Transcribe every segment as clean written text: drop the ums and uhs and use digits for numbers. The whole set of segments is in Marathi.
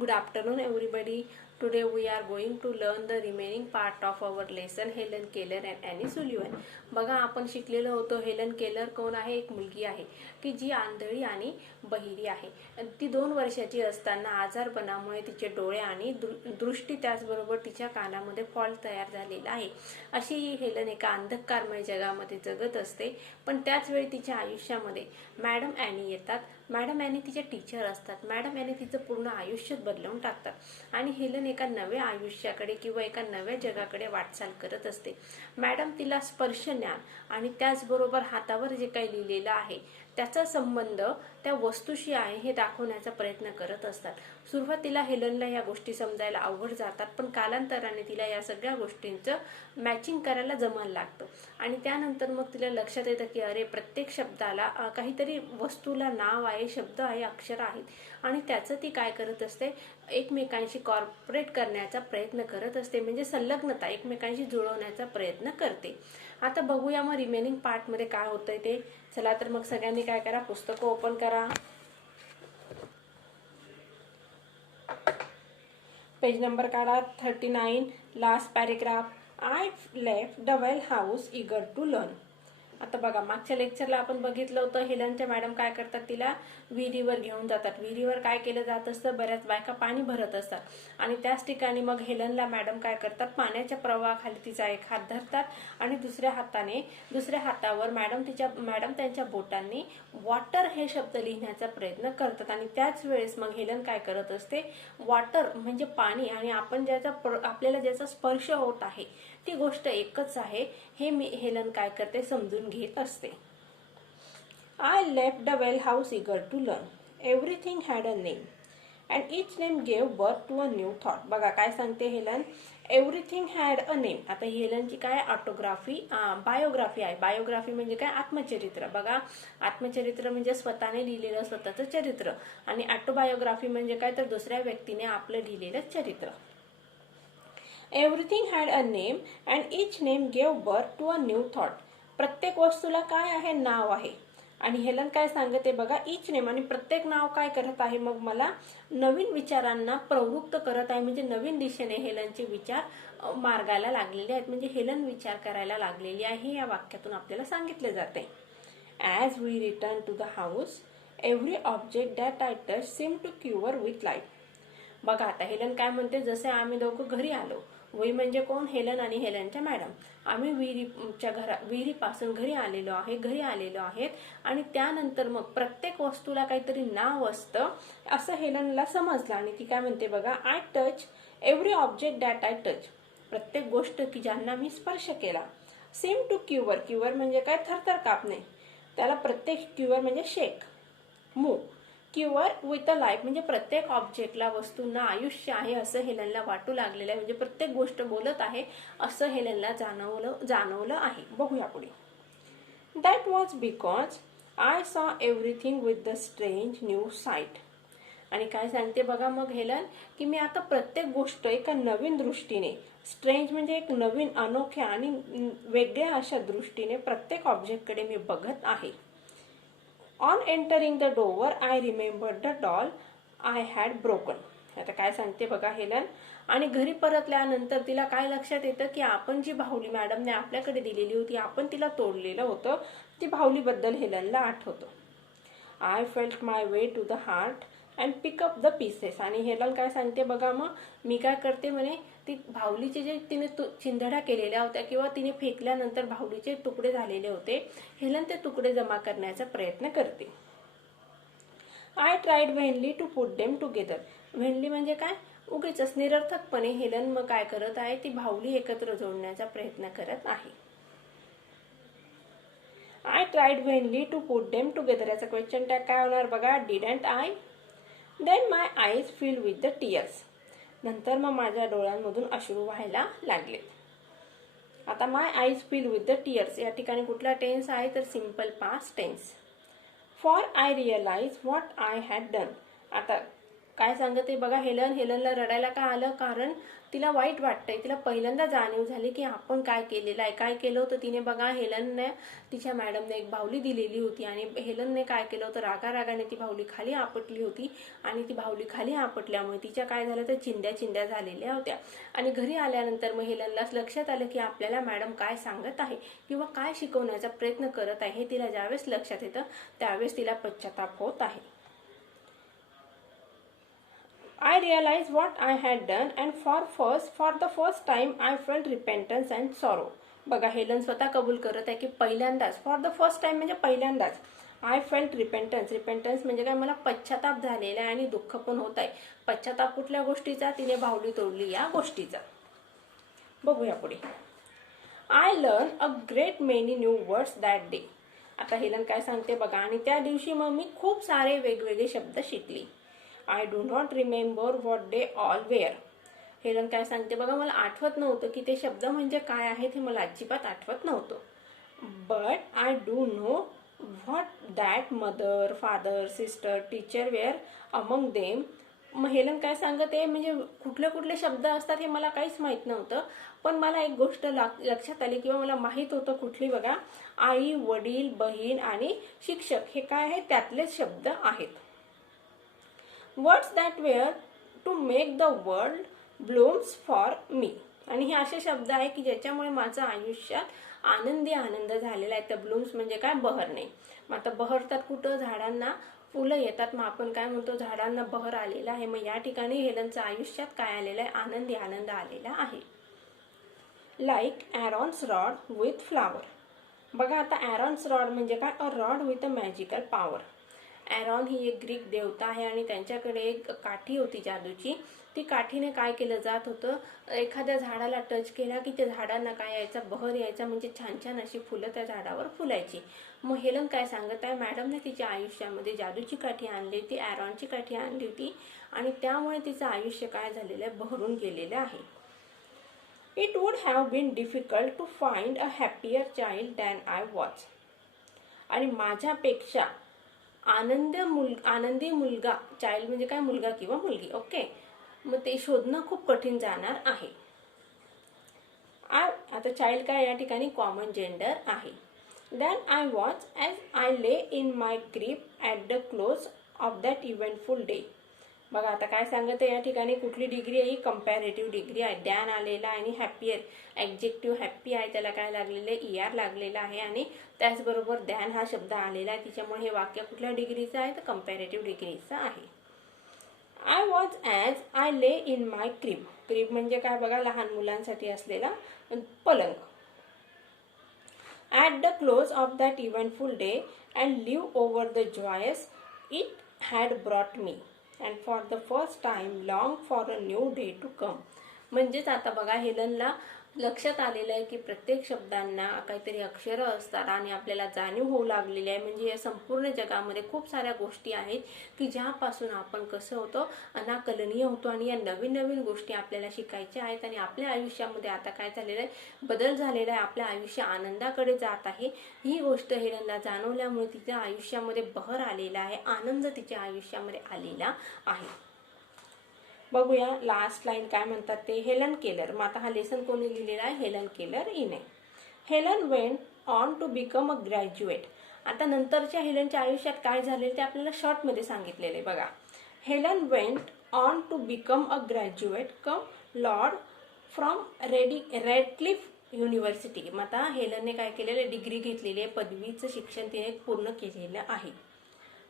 Good afternoon, everybody. Today we are going to learn the remaining part of our lesson Helen Keller and Annie Sullivan. बघा, आपण शिकलेलो होतो हेलन केलर कोण आहे. एक मुलगी आहे की जी आंधळी आणि बहिरी आहे. ती 2 वर्षाची असताना आजारपणामुळे तिचे डोळे आणि दृष्टी त्याचबरोबर तिच्या कानामध्ये फॉल्ट तयार झालेला आहे. अशी ही हेलन एका अंधकारमय जगामध्ये जगत असते. पण त्याच वेळी तिच्या आयुष्यामध्ये मॅडम ॲनी येतात. मॅडम ॲनी तिचे टीचर असतात. मॅडम ॲनी तिचं पूर्ण आयुष्य बदलवून टाकतात आणि हेलन एका नव्या आयुष्याकडे किंवा एका नव्या जगाकडे वाटचाल करत असते. मॅडम तिला स्पर्श ज्ञान आणि त्याचबरोबर हातावर जे काही लिहिलेलं आहे त्याचा संबंध त्या वस्तूशी आहे हे दाखवण्याचा प्रयत्न करत असतात. सुरुवातीला हेलनला या गोष्टी समजायला अवघड जातात, पण कालांतराने तिला या सगळ्या गोष्टींचं मॅचिंग करायला जमायला लागतं आणि त्यानंतर मग तिला लक्षात येतं की अरे, प्रत्येक शब्दाला काहीतरी वस्तूला नाव आहे, शब्द आहे, अक्षर आहेत आणि त्याचं ती काय करत असते, एकमेकांशी कॉर्पोरेट करण्याचा प्रयत्न करत असते. म्हणजे संलग्नता एकमेकांशी जुळवण्याचा प्रयत्न करते. आता बघूया मग रिमेनिंग पार्टमध्ये काय होतंय ते. चला तर मग सगळ्यांनी काय करा, पुस्तकं ओपन करा. पेज नंबर काढा 39, last paragraph. I left the well house eager to learn. आता बघा, मागच्या लेक्चरला आपण बघितलं होतं हेलनच्या मॅडम काय करतात, तिला विहिरीवर घेऊन जातात. विहिरीवर काय केलं जात असतं, बऱ्याच बायका पाणी भरत असतात आणि त्याच ठिकाणी मग हेलनला मॅडम काय करतात, पाण्याच्या प्रवाहाखाली तिचा एक हात धरतात आणि दुसऱ्या हातावर मॅडम त्यांच्या बोटांनी वॉटर हे शब्द लिहिण्याचा प्रयत्न करतात आणि त्याच वेळेस मग हेलन काय करत असते, वॉटर म्हणजे पाणी आणि आपल्याला ज्याचा स्पर्श होत आहे ती गोष्ट एकच आहे हे हेलन काय करते समजून घेत असते. I left the well house eager to learn. Everything had a name and each name gave birth to a new thought. बघा काय सांगते Helen, everything had a name. आता ही हेलनची काय बायोग्राफी आहे. बायोग्राफी म्हणजे काय, आत्मचरित्र. बघा, आत्मचरित्र म्हणजे स्वतःने लिहिलेलं स्वतःचं चरित्र आणि ऑटोबायोग्राफी म्हणजे काय, तर दुसऱ्या व्यक्तीने आपलं लिहिलेलं चरित्र. Everything had a name and each name gave birth to a new thought. प्रत्येक वस्तूला काय आहे, नाव आहे. आणि हेलन काय सांगते बघा, इच नेम आणि प्रत्येक नाव काय करत आहे, मग मला नवीन विचारांना प्रवृत्त करत आहे. म्हणजे नवीन दिशेने हेलनचे विचार मार्गाला लागलेले आहेत. म्हणजे हेलन विचार करायला लागलेली आहे या वाक्यातून आपल्याला सांगितले जाते. As we return to the house every object that I touch seem to cure with life. बघा, आता हेलन काय म्हणते, जसे आम्ही दोघं घरी आलो. वी म्हणजे कोण, हेलन आणि हेलनच्या मॅडम. आम्ही विहिरीपासून घरी आलेलो आहेत आणि त्यानंतर मग प्रत्येक वस्तूला काहीतरी नाव असतं असं हेलनला समजलं आणि ती काय म्हणते बघा, I touch every object that I touch. प्रत्येक गोष्ट की ज्यांना मी स्पर्श केला. सेम टू क्युअर म्हणजे काय, थरथर कापणे. त्याला प्रत्येक क्युअर म्हणजे shake, move. Quiver with a life म्हणजे प्रत्येक ऑब्जेक्टला, वस्तूंना आयुष्य आहे असं हेलनला वाटू लागलेलं आहे. म्हणजे प्रत्येक गोष्ट बोलत आहे असं हेलनला जाणवलं आहे. बघूया पुढे. That was because I saw everything with the strange new site. आणि काय सांगते बघा मग हेलन, की मी आता प्रत्येक गोष्ट एका नवीन दृष्टीने, स्ट्रेंज म्हणजे एक नवीन, अनोख्या आणि वेगळ्या अशा दृष्टीने प्रत्येक ऑब्जेक्टकडे मी बघत आहे. On entering the door I remember the doll I had broken. आता काय सांगते बघा हेलन, आणि घरी परतल्यानंतर तिला काय लक्षात येतं की आपण जी बाहुली मॅडमने आपल्याकडे दिलेली होती, आपण तिला तोडलेलं होतं. ती बाहुलीबद्दल हेलनला आठवतं. I felt my way to the hearth and pick up the pieces. आणि हेलन काय सांगते बघा, मग मी काय करते म्हणे, ती बाहुलीचे जे तिने चिंधड्या केलेल्या होत्या किंवा तिने फेकल्यानंतर बाहुलीचे तुकडे झालेले होते, हेलन ते तुकडे जमा करण्याचा प्रयत्न करते. I tried vainly to put them together. Vainly म्हणजे काय, उगीच निरर्थकपणे हेलन मग काय करत आहे, ती बाहुली एकत्र जोडण्याचा प्रयत्न करत आहे. I tried vainly to put them together. याचा क्वेश्चन टॅग काय होणार बघा, didn't I. Then my eyes fill with the tears. नंतर मग माझ्या डोळ्यांमधून अश्रू व्हायला लागले. आता my eyes fill with the tears या ठिकाणी कुठला टेन्स आहे, तर simple past tense. For I realise what I had done. आता काय सांगते बघा, हेलनला रडायला का आलं, कारण तिला वाईट वाटतंय. तिला पहिल्यांदा जाणीव झाली की आपण काय केलेलं आहे. काय केलं होतं तिने बघा, हेलनने तिच्या मॅडमने एक बाहुली दिलेली होती आणि हेलनने काय केलं होतं, रागाने ती बाहुली खाली आपटली होती आणि ती बाहुली खाली आपटल्यामुळे तिच्या काय झालं तर चिंध्या झालेल्या होत्या. आणि घरी आल्यानंतर मग हेलनला लक्षात आलं की आपल्याला मॅडम काय सांगत आहे किंवा काय शिकवण्याचा प्रयत्न करत आहे हे तिला ज्यावेळेस लक्षात येतं त्यावेळेस तिला पश्चाताप होत आहे. I realized what I had done and for the first time I felt repentance and sorrow. बघा, हेलन स्वतः कबूल करत आहे की पहिल्यांदाच, फॉर द फर्स्ट टाइम म्हणजे पहिल्यांदाच, आय फेल्ट रिपेंटन्स म्हणजे काय, मला पश्चाताप झालेला आहे आणि दुःख पण होत आहे. पश्चाताप कुठल्या गोष्टीचा, तिने बाहुली तोडली या गोष्टीचा. बघूया पुढे. I learn a great many new words that day. आता हेलन काय सांगते बघा, आणि त्या दिवशी मग मी खूप सारे वेगवेगळे शब्द शिकली. I do not remember what they all were. Helen काय सांगते बघा, मला आठवत नव्हतं की ते शब्द म्हणजे काय आहेत, हे मला अजिबात आठवत नव्हतं. But I do know what that mother, father, sister, teacher were among them. मग हेलन काय सांगते, म्हणजे कुठले शब्द असतात हे मला काहीच माहीत नव्हतं, पण मला एक गोष्ट लक्षात आली किंवा मला माहीत होतं. कुठली बघा, आई, वडील, बहीण आणि शिक्षक हे काय आहे, त्यातलेच शब्द आहेत. Words that were to make the world blooms for me. आणि हे असे शब्द आहे की ज्याच्यामुळे माझं आयुष्यात आनंद झालेला आहे. तर ब्लूम्स म्हणजे काय, बहरणे. मग आता बहरतात कुठं, झाडांना फुलं येतात, मग आपण काय म्हणतो, झाडांना बहर आलेला आहे. मग या ठिकाणी हेलनच्या आयुष्यात काय आलेलं आहे, आनंद आलेला आहे. Like Aaron's rod with flower. बघा, आता ॲरॉन्स रॉड म्हणजे काय, a rod with a magical power. Aaron ही एक ग्रीक देवता आहे आणि त्यांच्याकडे एक काठी होती जादूची. ती काठीने काय केलं जात होतं, एखाद्या झाडाला टच केला की त्या झाडांना काय यायचा, बहर यायचा, म्हणजे छान अशी फुलं त्या झाडावर फुलायची. मग हेलन काय सांगत आहे, मॅडमने तिच्या आयुष्यामध्ये जादूची काठी आणली होती, ॲरॉनची काठी आणली होती आणि त्यामुळे तिचं आयुष्य काय झालेलं आहे, बहरून गेलेलं आहे. It would have been difficult to find a happier child than I was. आणि माझ्यापेक्षा आनंदी मुलगा, चाइल्ड म्हणजे काय, मुलगा किंवा मुलगी, ओके, मग ते शोधणं खूप कठीण जाणार आहे. आता चाइल्ड काय या ठिकाणी कॉमन जेंडर आहे. Then I was as I lay in my grip at the close of that eventful day. बघा, आता काय सांगत आहे या ठिकाणी, कुठली डिग्री आहे, कंपॅरेटिव्ह डिग्री आहे. दॅन आलेला आणि हॅपियर, ॲडजेक्टिव्ह हॅप्पी आहे, त्याला काय लागलेलं आहे, ER लागलेला आहे आणि त्याचबरोबर दॅन हा शब्द आलेला आहे. त्याच्यामुळे हे वाक्य कुठल्या डिग्रीचं आहे, तर कंपॅरेटिव्ह डिग्रीचं आहे. I was as I lay in my crib. Crib म्हणजे काय बघा, लहान मुलांसाठी असलेला पलंग. At the close of that eventful day and live over the joys it had brought me and for the first time long for a new day to come. म्हणजेच आता बघा, हेलनला लक्षात आलेलं आहे की प्रत्येक शब्दांना काहीतरी अक्षरं असतात आणि आपल्याला जाणीव होऊ लागलेली आहे. म्हणजे या संपूर्ण जगामध्ये खूप साऱ्या गोष्टी आहेत की ज्यापासून आपण कसं होतो, अनाकलनीय होतो आणि या नवीन गोष्टी आपल्याला शिकायच्या आहेत. आणि आपल्या आयुष्यामध्ये आता काय झालेलं आहे, बदल झालेला आहे, आपल्या आयुष्य आनंदाकडे जात आहे. ही गोष्ट हेलनला जाणवल्यामुळे तिच्या आयुष्यामध्ये बहर आलेला आहे, आनंद तिच्या आयुष्यामध्ये आलेला आहे. बघूया लास्ट लाईन काय म्हणतात ते, हेलन केलर. मग आता हा लेसन कोणी लिहिलेला आहे, हेलन केलर हिने. Helen went on to become a graduate. आता नंतरच्या हेलनच्या आयुष्यात काय झालेलं ते आपल्याला शॉर्टमध्ये सांगितलेलं आहे बघा. Helen went on to become a graduate cum laude from Radcliffe University. मग आता हेलनने काय केलेलं आहे, डिग्री घेतलेली आहे, पदवीचं शिक्षण तिने पूर्ण केलेलं आहे.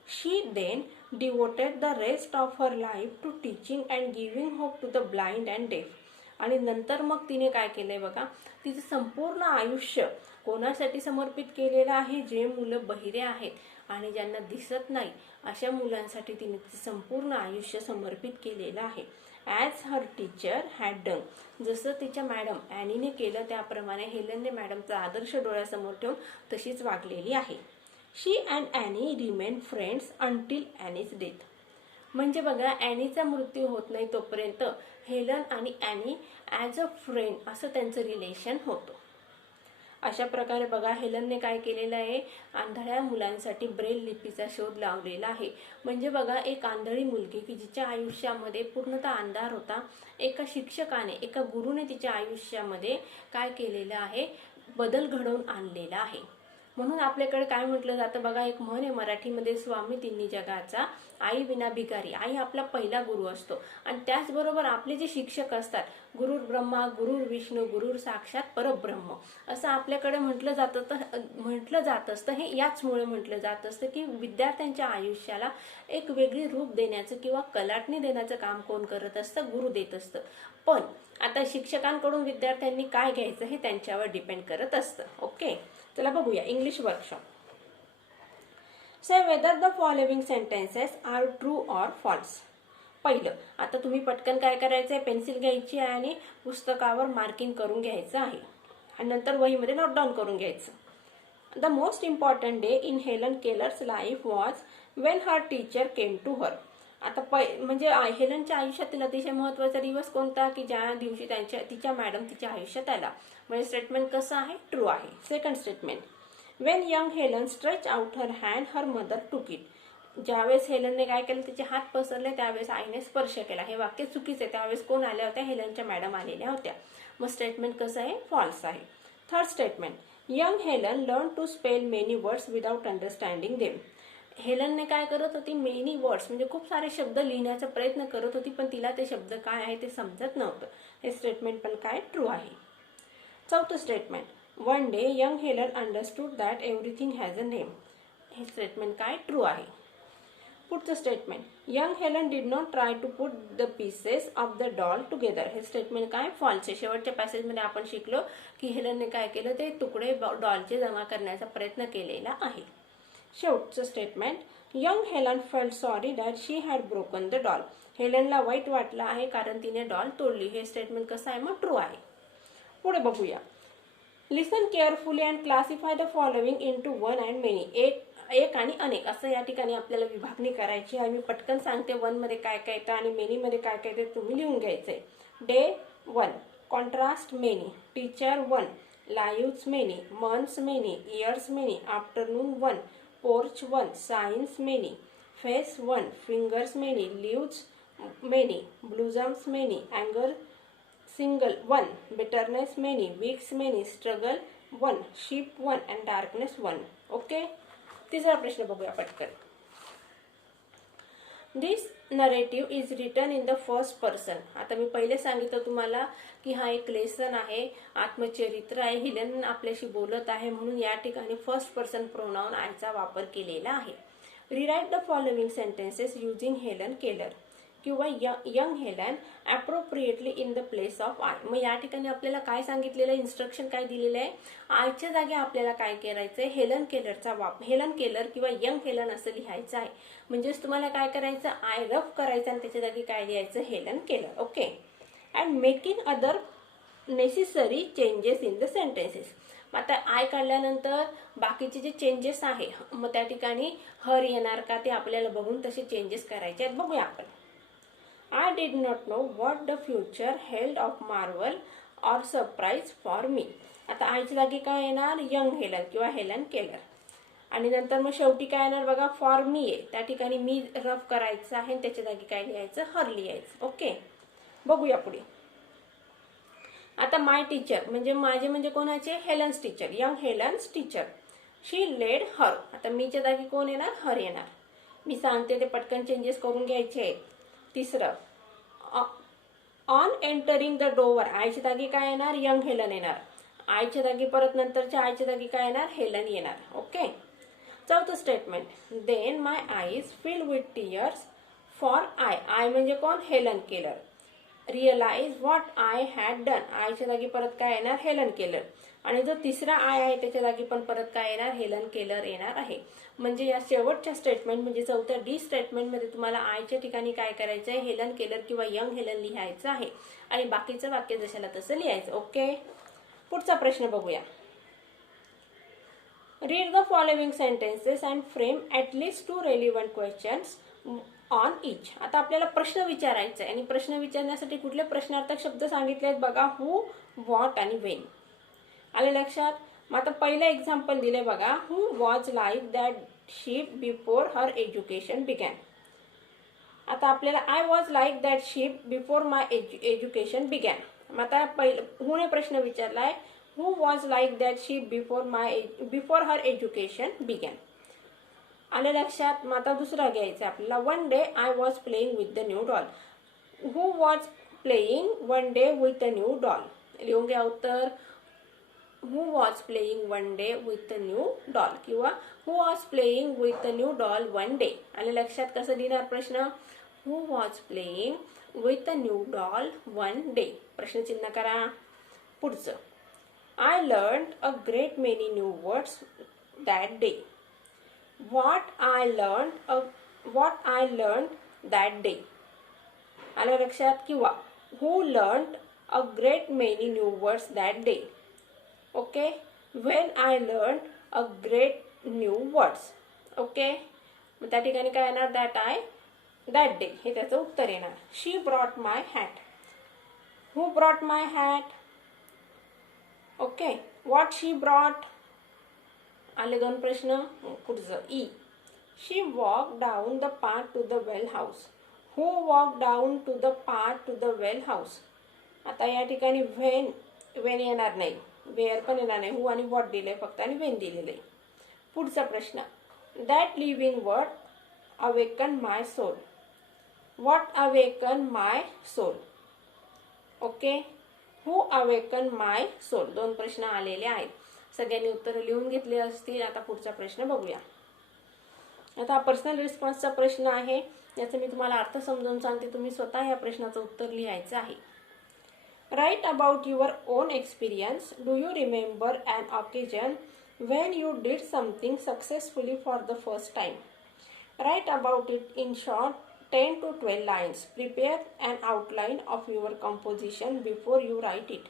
She then devoted the rest of her life to teaching and giving hope to the blind and deaf. आणि नंतर मग तिने काय केलंय बघा, तिचं संपूर्ण आयुष्य कोणासाठी समर्पित केलेलं आहे, जे मुलं बहिरे आहेत आणि ज्यांना दिसत नाही अशा मुलांसाठी तिने संपूर्ण आयुष्य समर्पित केलेलं आहे. As her teacher had done. जसं तिच्या मॅडम ॲनीने केलं त्याप्रमाणे हेलनने मॅडमचा आदर्श डोळ्यासमोर ठेवून तशीच वागलेली आहे. She and Annie remain friends until Annie's death. म्हणजे बघा, ॲनीचा मृत्यू होत नाही तोपर्यंत हेलन आणि ॲनी ॲज अ फ्रेंड असं त्यांचं रिलेशन होतं. अशा प्रकारे बघा हेलनने काय केलेलं आहे, आंधळ्या मुलांसाठी ब्रेल लिपीचा शोध लावलेला आहे. म्हणजे बघा एक आंधळी मुलगी की जिच्या आयुष्यामध्ये पूर्णतः अंधार होता, एका शिक्षकाने एका गुरुने तिच्या आयुष्यामध्ये काय केलेलं आहे, बदल घडवून आणलेला आहे. म्हणून आपल्याकडे काय म्हटलं जातं बघा, एक म्हण आहे मराठीमध्ये, स्वामी तिन्ही जगाचा, आई विना भिकारी. आई आपला पहिला गुरु असतो. आणि त्याचबरोबर आपले जे शिक्षक असतात, गुरुर ब्रह्मा गुरुर विष्णू गुरुर साक्षात परब्रह्म, असं आपल्याकडे म्हटलं जात असतं. हे याचमुळे म्हटलं जात असतं की विद्यार्थ्यांच्या आयुष्याला एक वेगळी रूप देण्याचं किंवा कलाटणी देण्याचं काम कोण करत असतं, गुरु देत असतं. पण आता शिक्षकांकडून विद्यार्थ्यांनी काय घ्यायचं हे त्यांच्यावर डिपेंड करत असतं. ओके, चला बघूया English workshop. Say whether the following sentences are true or false. पहिलं, आता तुम्ही पटकन काय करायचं आहे, पेन्सिल घ्यायची आहे आणि पुस्तकावर मार्किंग करून घ्यायचं आहे आणि नंतर वहीमध्ये नोट डाऊन करून घ्यायचं. The most important day in Helen Keller's life was when her teacher came to her. आता म्हणजे हेलनच्या आयुष्यातील अतिशय महत्त्वाचा दिवस कोणता, की ज्या दिवशी तिच्या मॅडम तिच्या आयुष्यात आला. म्हणजे स्टेटमेंट कसं आहे, ट्रू आहे. Second statement, Wien young Helen stretch out हर हँड हर मदर टूक इट. ज्यावेळेस हेलनने काय केलं, तिचे हात पसरले त्यावेळेस आईने स्पर्श केला. हे वाक्य चुकीचे. त्यावेळेस कोण आल्या होत्या, हेलनच्या मॅडम आलेल्या होत्या. मग स्टेटमेंट कसं आहे, फॉल्स आहे. Third statement, young Helen learn to spell many words without understanding them. हेलनने काय करत होती, मेनी वर्ड्स म्हणजे खूप सारे शब्द लिहिण्याचा प्रयत्न करत होती, पण तिला ते शब्द काय आहे ते समजत नव्हतं. हे स्टेटमेंट पण काय, ट्रू आहे. चौथं statement, one day young Helen understood that everything has a name. हे स्टेटमेंट काय, ट्रू आहे. पुढचं statement, young Helen did not try to put the pieces of the doll together. हे स्टेटमेंट काय, फॉल्स आहे. शेवटच्या पॅसेजमध्ये आपण शिकलो की हेलनने काय केलं, ते तुकडे डॉलचे जमा करण्याचा प्रयत्न केलेला आहे. शेवटचं statement, young Helen felt sorry that she had broken the doll. हेलनला वाईट वाटलं आहे कारण तिने डॉल तोडली. हे स्टेटमेंट कसं आहे, मग ट्रू आहे. पुढे बघूया, listen carefully and classify the following into one and many. एक आणि अनेक असं या ठिकाणी आपल्याला विभागणी करायची आहे. मी पटकन सांगते, वन मध्ये काय काय येतं आणि मेनी मध्ये काय काय येतं तुम्ही लिहून घ्यायचंय. Day 1, contrast many, teacher 1, lives many, months many, years many, afternoon 1, porch 1, science many, face 1, fingers many, leaves many, blossoms many, अँगर single 1, bitterness many, weeks many, struggle 1, sheep 1 and darkness 1. Okay, तिसरा प्रश्न बघूया पटकन. This narrative is written in the first person. आता मी पहिले सांगितलं तुम्हाला की हा एक लेसन आहे, आत्मचरित्र आहे. हेलन आपल्याशी बोलत आहे म्हणून या ठिकाणी फर्स्ट पर्सन प्रोनाउन आयचा वापर केलेला आहे. Rewrite the following sentences using Helen Keller किंवा young Helen appropriately in the place of I. मग या ठिकाणी आपल्याला काय सांगितलेलं, इन्स्ट्रक्शन काय दिलेलं आहे, आयच्या जागी आपल्याला काय करायचं आहे, हेलन केलर किंवा यंग हेलन असं लिहायचं आहे. म्हणजेच तुम्हाला काय करायचं, आय रफ करायचं आणि त्याच्या जागी काय लिहायचं, Helen Keller. Okay, and making other necessary changes in the sentences. आता आय काढल्यानंतर बाकीचे जे चेंजेस आहे, मग त्या ठिकाणी हर येणार का ते आपल्याला बघून तसे चेंजेस करायचे आहेत. बघूया आपण. I did not know what the future held of marvel or surprise for me. आता आयच्या जागी काय येणार, यंग हेलन किंवा हेलन केलर. आणि नंतर मग शेवटी काय येणार बघा, फॉर मी आहे. त्या ठिकाणी मी रफ करायचं आहे आणि त्याच्या जागी काय लिहायचं, हर लिहायचं. ओके, बघूया पुढे. आता माय टीचर म्हणजे कोणाचे, हेलन्स टीचर, यंग हेलन्स टीचर. शी लेड हर. आता मीच्या जागी कोण येणार, हर येणार. मी सांगते ते पटकन चेंजेस करून घ्यायचे आहेत. तिसरं, ऑन एंटरिंग द डोअर. आयच्या जागी काय येणार, यंग हेलन येणार. आयच्या जागी परत नंतरच्या आयच्या जागी काय येणार, हेलन येणार. ओके, चौथं statement, then my eyes fill with tears for I म्हणजे कोण, Helen Keller. Realise what I had done. आयच्या जागी परत काय येणार, हेलन केलर. आणि जो तिसरा आय आहे त्याच्या जागी पण परत काय येणार, हेलन केलर येणार आहे. म्हणजे या शेवटच्या स्टेटमेंट म्हणजे चौथ्या डी स्टेटमेंटमध्ये तुम्हाला आयच्या ठिकाणी काय करायचं आहे, हेलन केलर किंवा यंग हेलन लिहायचं आहे आणि बाकीचं वाक्य जशाला तसं लिहायचं. ओके, पुढचा प्रश्न बघूया. Read the following sentences and frame at least 2 relevant questions on इच. आता आपल्याला प्रश्न विचारायचा आहे आणि प्रश्न विचारण्यासाठी कुठले प्रश्नार्थक शब्द सांगितले आहेत बघा, हू, व्हॉट आणि वेन. आले लक्षात. मग आता पहिलं एक्झाम्पल दिले बघा, who was like that sheep before her education began. आता आपल्याला I was like that sheep before my education began. मग आता पहिलं हुने प्रश्न विचारलाय, who was like that sheep before her education began. आले लक्षात. मग आता दुसरा घ्यायचा आपल्याला, one day I was playing with the new doll. Who was playing one day with the new doll. लिहून घ्या उत्तर, who was playing one day with the new doll किंवा who was playing with the new doll one day. आले लक्षात कसं लिहिणार प्रश्न, who was playing with the new doll one day. प्रश्नचिन्ह करा. पुढचं, I learn a great many new words that day. What I learned that day. आलं लक्षात. किंवा who learned a great many new words that day. Okay, when I learned a great new words. Okay, मग त्या ठिकाणी काय येणार, that day हे त्याचं उत्तर येणार. She brought my hat. Who brought my hat? Okay, what she brought. आले दोन प्रश्न. पुढचं E, she walk down the path to the well house. Who walk down to the path to the well house. आता या ठिकाणी वेन येणार नाही, वेअर पण येणार नाही, हू आणि वॉट दिले फक्त आणि वेन दिलेले. पुढचा प्रश्न, that living word awaken my soul. What awaken my soul. Okay, who awaken my soul. दोन प्रश्न आलेले आहेत. सगळ्यांनी उत्तर लिहून घेतले असतील. आता पुढचा प्रश्न बघूया. आता पर्सनल रिस्पॉन्सचा प्रश्न आहे, याचा मी तुम्हाला अर्थ समजावून सांगते, तुम्ही स्वतः या प्रश्नाचं उत्तर लिहायचं आहे. Write about your own experience. Do you remember an occasion when you did something successfully for the first time. Write about it in short 10 to 12 lines. Prepare an outline of your composition before you write it.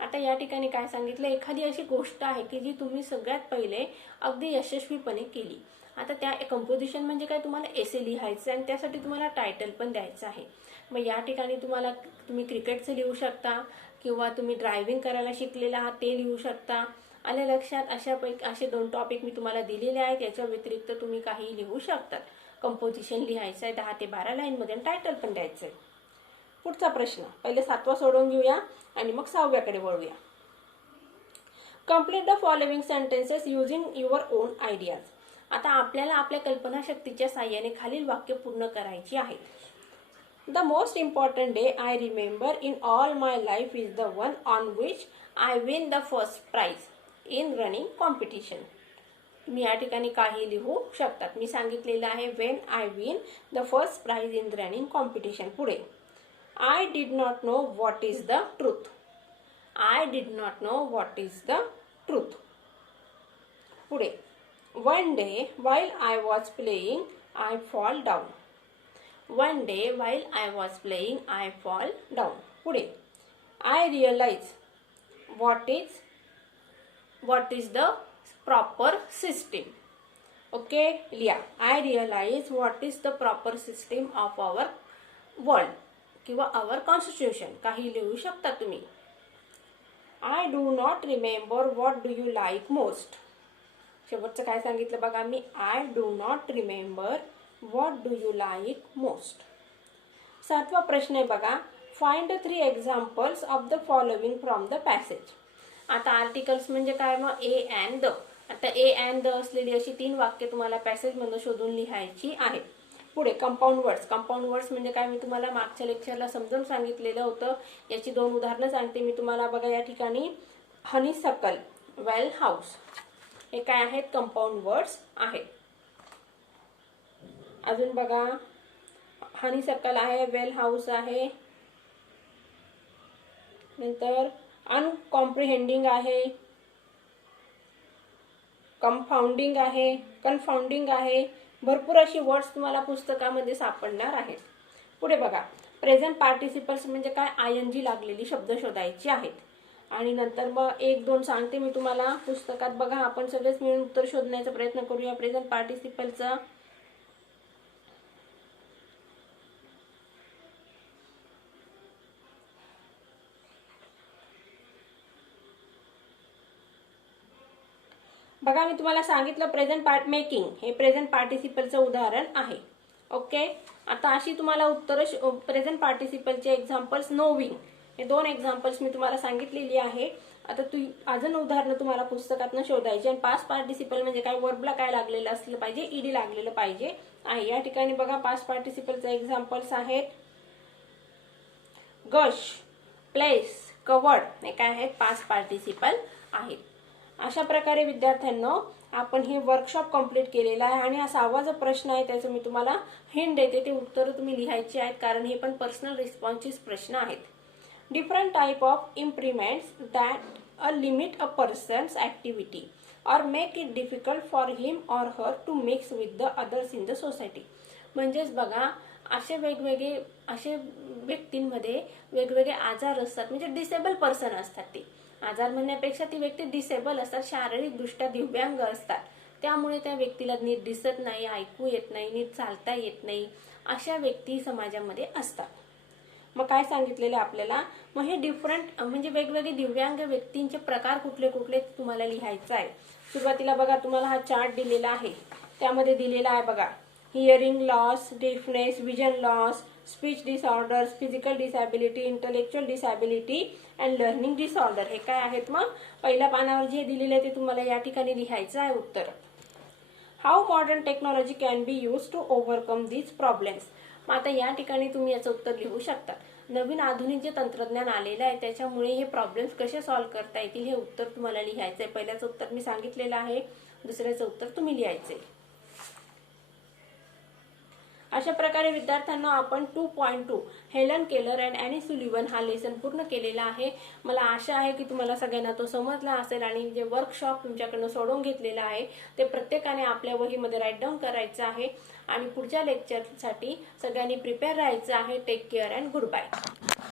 आता या ठिकाणी काय सांगितलं, एखादी अशी गोष्ट आहे की जी तुम्ही सगळ्यात पहिले अगदी यशस्वीपणे केली. आता त्या कंपोजिशन म्हणजे काय, तुम्हाला एसे लिहायचं आणि त्यासाठी तुम्हाला टायटल पण द्यायचं आहे. मग या ठिकाणी तुम्ही क्रिकेटचं लिहू शकता किंवा तुम्ही ड्रायव्हिंग करायला शिकलेला आहात ते लिहू शकता. आले लक्षात. असे दोन टॉपिक मी तुम्हाला दिलेले आहेत. याच्या व्यतिरिक्त तुम्ही काही लिहू शकतात. कंपोजिशन लिहायचं आहे 10 ते 12 लाईनमध्ये आणि टायटल पण द्यायचं आहे. पुढचा प्रश्न, पहिले 7वा सोडवून घेऊया आणि मग 6व्याकडे वळूया. Complete the following sentences using your on ideas. आता आपल्याला आपल्या कल्पनाशक्तीच्या साह्याने खालील वाक्य पूर्ण करायची आहेत. The most important day I remember in all my life is the one on which I win the first prize in running competition. तुम्ही या ठिकाणी काही लिहू शकतात. मी सांगितलेलं आहे when I win the first prize in running competition. पुढे, I did not know what is the truth. I did not know what is the truth. पुढे, one day while I was playing, I fall down. One day while I was playing, I fall down. पुढे, I realize what is the proper system. Okay, लिहा. I realize what is the proper system of our world. किंवा आवर कॉन्स्टिट्यूशन. काही लिहू शकता तुम्ही. I do not remember what do you like most. शेवटचं काय सांगितलं बघा मी, I do not remember what do you like most. 7वा प्रश्न आहे बघा, find 3 examples of the following from the passage. आता आर्टिकल्स म्हणजे काय, मग ए अँड द. आता ए अँड द असलेली अशी 3 वाक्य तुम्हाला पॅसेजमधून शोधून लिहायची आहेत. पुढे, कंपाऊंड वर्ड्स म्हणजे काय, मी तुम्हाला मागच्या लेक्चरला समजून सांगितलेलं होतं. याची 2 उदाहरणं सांगते मी तुम्हाला. बघा या ठिकाणी हनीसकल, वेल हाऊस हे काय आहेत, कंपाऊंड वर्ड्स आहेत. अजून बघा, हनीसकल आहे, वेल हाऊस आहे, नंतर अनकॉम्प्रिहेंडिंग आहे, कन्फाउंडिंग आहे. भरपूर अशी वर्ड्स तुम्हाला पुस्तकामध्ये सापडणार आहेत. पुढे बघा, प्रेझेंट पार्टिसिपल्स म्हणजे काय, ING लागलेली शब्द शोधायची आहेत. आणि नंतर मग 1-2 सांगते मी तुम्हाला पुस्तकात. बघा, आपण सगळेच मिळून उत्तर शोधण्याचा प्रयत्न करूया प्रेझेंट पार्टिसिपलचा. बघा, मी तुम्हाला सांगितलं प्रेझेंट पार्ट मेकिंग हे प्रेझेंट पार्टिसिपलचं उदाहरण आहे. ओके, आता अशी तुम्हाला उत्तरं प्रेझेंट पार्टिसिपलचे एक्झाम्पल्स नोविंग हे 2 एक्झाम्पल्स मी तुम्हाला सांगितलेली आहे. आता अजून उदाहरणं तुम्हाला पुस्तकातनं शोधायची. आणि पास्ट पार्टिसिपल म्हणजे काय, वर्बला काय लागलेलं असलं पाहिजे, ईडी लागलेलं पाहिजे आहे. या ठिकाणी बघा पास्ट पार्टिसिपलचे एक्झाम्पल्स आहेत गश, प्लेस, कवर्ड हे काय आहेत, पास्ट पार्टिसिपल आहेत. अशा प्रकारे विद्यार्थ्यांनो आपण हे वर्कशॉप कंप्लीट केलेलं आहे. आणि हा 6वा जो प्रश्न आहे त्याचं मी तुम्हाला हिंट देते, ते उत्तरं तुम्ही लिहायची आहेत कारण हे पण पर्सनल रिस्पॉन्सचेच प्रश्न आहेत. Different type of impediments that limit a person's activity or make it difficult for him or her to mix with the others in the society. म्हणजेच बघा, असे व्यक्तींमध्ये वेगवेगळे आजार असतात, म्हणजे डिसेबल पर्सन असतात. ते आजार म्हणण्यापेक्षा ती व्यक्ती डिसेबल असतात, शारीरिकदृष्ट्या दिव्यांग असतात. त्यामुळे त्या व्यक्तीला नीट दिसत नाही, ऐकू येत नाही, नीट चालता येत नाही, अशा व्यक्ती समाजामध्ये असतात. मग काय सांगितलेलं आपल्याला, मग हे डिफरंट म्हणजे वेगवेगळे दिव्यांग व्यक्तींचे प्रकार कुठले कुठले तुम्हाला लिहायचं आहे. सुरुवातीला बघा तुम्हाला हा चार्ट दिलेला आहे, त्यामध्ये दिलेला आहे बघा hearing loss, deafness, vision loss, speech disorders, physical disability, intellectual disability and learning disorder हे काय आहेत. मग पहिल्या पानावर जे दिलेले आहे ते तुम्हाला या ठिकाणी लिहायचं आहे उत्तर. How modern technology can be use to overcome these problems. मग आता या ठिकाणी तुम्ही याचं उत्तर लिहू शकता. नवीन आधुनिक जे तंत्रज्ञान आलेलं आहे त्याच्यामुळे हे प्रॉब्लेम्स कसे सॉल्व्ह करता येतील हे उत्तर तुम्हाला लिहायचं आहे. पहिल्याचं उत्तर मी सांगितलेलं आहे, दुसऱ्याचं उत्तर तुम्ही लिहायचंय. अशा प्रकारे विद्यार्थ्यांना आपण 2.2 Helen Keller and any Sullivan हा लेसन पूर्ण केलेला आहे. मला आशा आहे की तुम्हाला सगळ्यांना तो समजला असेल आणि जे वर्कशॉप तुमच्याकडनं सोडवून घेतलेलं आहे ते प्रत्येकाने आपल्या वहीमध्ये राईट डाऊन करायचं आहे. आणि पुढच्या लेक्चरसाठी सगळ्यांनी प्रिपेअर राहायचं आहे. Take care and good bye.